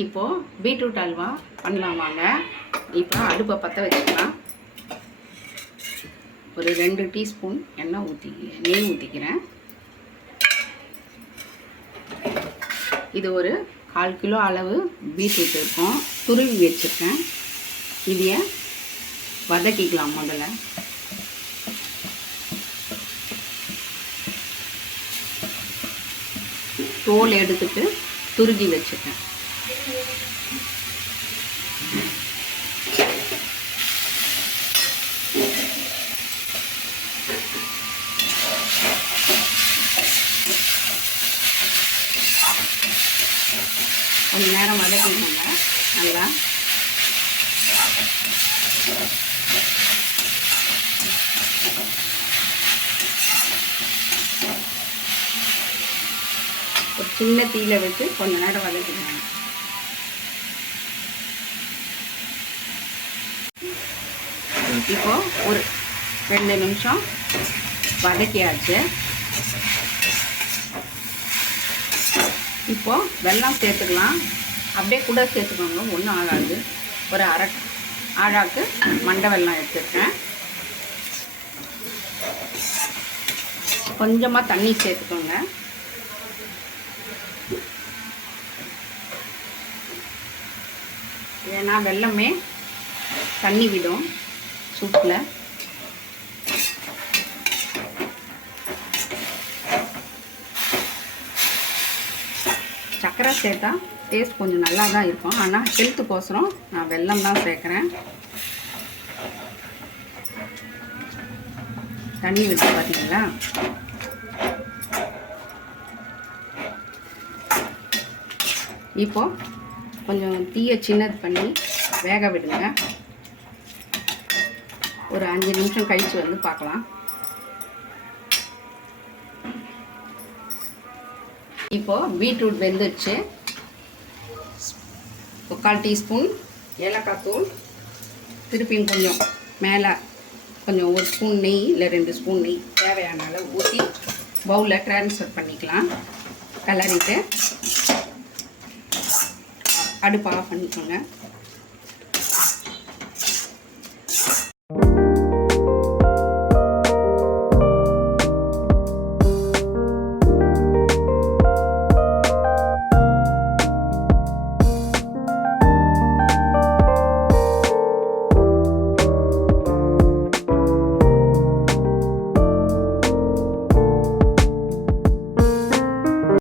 இப்போது பீட்ரூட் அல்வா பண்ணலாம் வாங்க. இப்போ அடுப்பை பற்ற வச்சுக்கலாம். ஒரு 2 டீஸ்பூன் நெய் ஊற்றிக்கிறேன். இது ஒரு 1/4 கிலோ அளவு பீட்ரூட் இருக்கும், துருவி வச்சுருக்கேன். இதைய வதக்கிக்கலாம். முதல்ல தோல் எடுத்துட்டு துருகி வச்சுருக்கேன். கொஞ்சம் நேரம் வதக்கிக்கோங்க நல்லா. ஒரு சின்ன தீயில வச்சு கொஞ்ச நேரம் வதக்கிக்கோங்க. இப்போ ஒரு 2 நிமிஷம் வதக்கியாச்சு. இப்போ வெல்லம் சேர்த்துக்கலாம். அப்படியே கூட சேர்த்துக்கோங்க, ஒன்றும் ஆகாது. ஒரு அரை ஆழாக்கு மண்டை வெல்லம் எடுத்துருக்கேன். கொஞ்சமாக தண்ணி சேர்த்துக்கோங்க. ஏன்னா வெல்லமே தண்ணி விடும் சூப்பில். சர்க்கரை சேர்த்தா டேஸ்ட் கொஞ்சம் நல்லா தான் இருக்கும், ஆனால் ஹெல்த்துக்கோசரம் நான் வெல்லம் தான் சேர்க்குறேன். தண்ணி விட்டு பார்த்தீங்களா? இப்போ கொஞ்சம் தீயை சின்னது பண்ணி வேக விடுங்க. ஒரு 5 நிமிஷம் கழித்து வந்து பார்க்கலாம். இப்போது பீட்ரூட் வெந்துடுச்சு. 1/4 டீஸ்பூன் ஏலக்காய் தூள், திருப்பியும் கொஞ்சம் மேலே கொஞ்சம் 1 ஸ்பூன் நெய் இல்லை 2 ஸ்பூன் நெய் தேவையான அளவு ஊற்றி பவுலில் ட்ரான்ஸ்ஃபர் பண்ணிக்கலாம். கிளறிட்டு அடுப்பு ஆஃப் பண்ணிக்கோங்க.